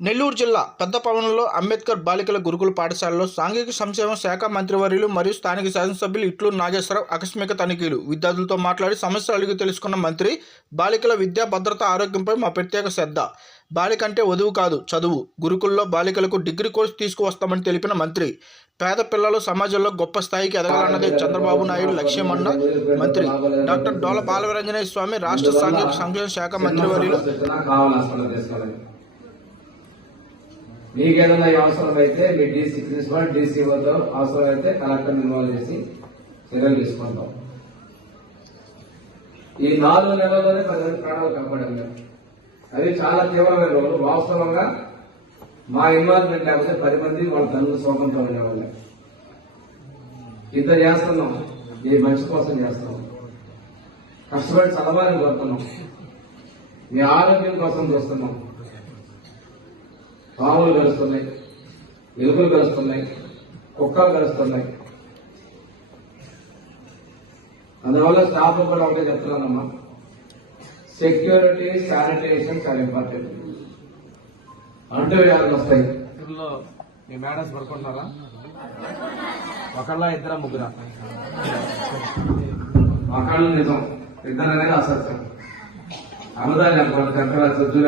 నెల్లూరు జిల్లా పెద్దపవనంలో అంబేద్కర్ బాలికల గురుకుల పాఠశాలలో సాంఘిక సంక్షేమ శాఖ మంత్రివర్యులు మరియు స్థానిక శాసనసభ్యులు ఇట్లు నాగేశ్వరరావు ఆకస్మిక తనిఖీలు. విద్యార్థులతో మాట్లాడి సమస్యలు అడిగి తెలుసుకున్న మంత్రి బాలికల విద్యా భద్రత ఆరోగ్యంపై మా ప్రత్యేక శ్రద్ధ. బాలిక అంటే వధువు కాదు చదువు. గురుకుల్లో బాలికలకు డిగ్రీ కోర్సు తీసుకువస్తామని తెలిపిన మంత్రి పేద పిల్లలు సమాజంలో గొప్ప స్థాయికి ఎదగాలన్నదే చంద్రబాబు నాయుడు లక్ష్యమన్న మంత్రి. డాక్టర్ డోల బాలవరంజనేయ స్వామి రాష్ట్ర సాంఘిక సంక్షేమ శాఖ మంత్రివర్యులు మీకేదన్నా మీకు ఏదైనా అవసరం అయితే మీ డీసీ ప్రిన్సిపల్ డీసీఓతో అవసరం అయితే కలెక్టర్ ఇన్వాల్వ్ చేసి చర్యలు తీసుకుంటాం. ఈ నాలుగు నెలల్లోనే పది ప్రాణాలు కాపాడాం అది చాలా తీవ్రమైన రోజు వాస్తవంగా మా ఇన్వాల్వ్మెంట్ లేకపోతే పది మంది వాళ్ళ తల్లి స్వతంత్రం ఉండేవాళ్ళే. ఇంత చేస్తున్నాం. ఈ మంచి కోసం చేస్తున్నాం. కష్టపడి చదవాలని కోరుతున్నాం. మీ ఆరోగ్యం కోసం చూస్తున్నాం. పాములు కలుస్తున్నాయి ఎలుకలు కలుస్తున్నాయి కుక్కలు కలుస్తున్నాయి. అందువల్ల స్టాఫ్ కూడా ఒకటే చెప్తున్నానమ్మా సెక్యూరిటీ శానిటేషన్ చాలా ఇంపార్టెంట్ అంటూ వ్యాధులు వస్తాయి. మీ మేడమ్స్ పడుకుంటున్నారా? ఒకళ్ళ ఇద్దరా ముగ్గురా. ఒకళ్ళు నిజం ఇద్దరు అనేది అసత్యం. అన్నదాన్ని అనుకోండి చక్ర సజ్జుల